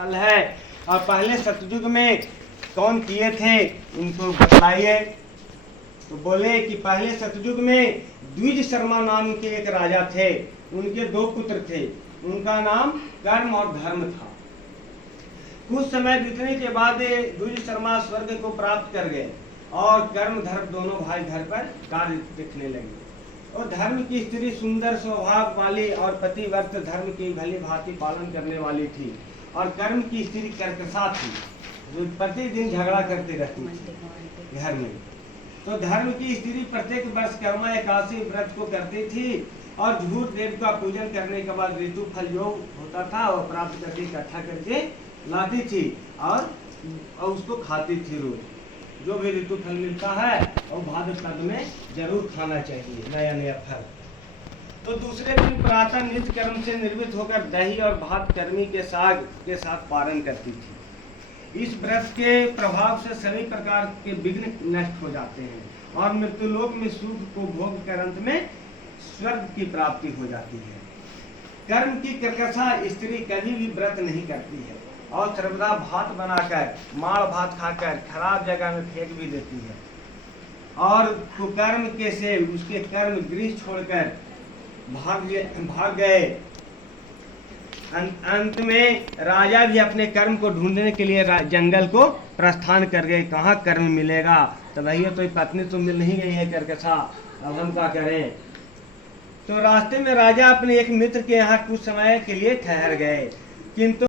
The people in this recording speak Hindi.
फल है। और पहले सतयुग में कौन किए थे उनको बतलाइए। तो बोले कि पहले सतयुग में द्विज शर्मा नाम के एक राजा थे। उनके 2 पुत्र थे। उनका नाम कर्म और धर्म था। कुछ समय बीतने के बाद द्विज शर्मा स्वर्ग को प्राप्त कर गए और कर्म धर्म दोनों भाई घर पर कार्य देखने लगे। और धर्म की स्त्री सुंदर स्वभाव वाली और पतिव्रत धर्म की भली भांति पालन करने वाली थी। और कर्म की स्त्री कर्कशा थी, जो प्रतिदिन झगड़ा करती रहती थी घर में। तो धर्म की स्त्री प्रत्येक वर्ष कर्मा एकादशी व्रत को करती थी और झूठ देव का पूजन करने के बाद ऋतु फल जो होता था वो प्राप्त करके इकट्ठा करके लाती थी और उसको खाती थी। रोज जो भी ऋतु फल मिलता है और भाद्र पद में जरूर खाना चाहिए नया नया फल। तो दूसरे दिन प्रातः नित्य कर्म से निर्मित होकर दही और भात कर्मी के साग के साथ पारण करती थी। इस व्रत के प्रभाव से सभी प्रकार के विघ्न नष्ट हो जाते हैं और मृत्युलोक में सुख को भोग कर अंत में स्वर्ग की प्राप्ति हो जाती है। कर्म की कर्कशा स्त्री कभी भी व्रत नहीं करती है और सर्वदा भात बनाकर माड़ भात खाकर खराब जगह में फेंक भी देती है। और कुकर्म के से उसके कर्म गृह छोड़कर भाग गए। अंत में राजा भी अपने कर्म को ढूंढने के लिए जंगल को प्रस्थान कर गए। कहाँ कर्म मिलेगा? तो भैया तो पत्नी तो मिल नहीं गई है कर्कशा, अब हम क्या करें? तो रास्ते में राजा अपने एक मित्र के यहाँ कुछ समय के लिए ठहर गए, किंतु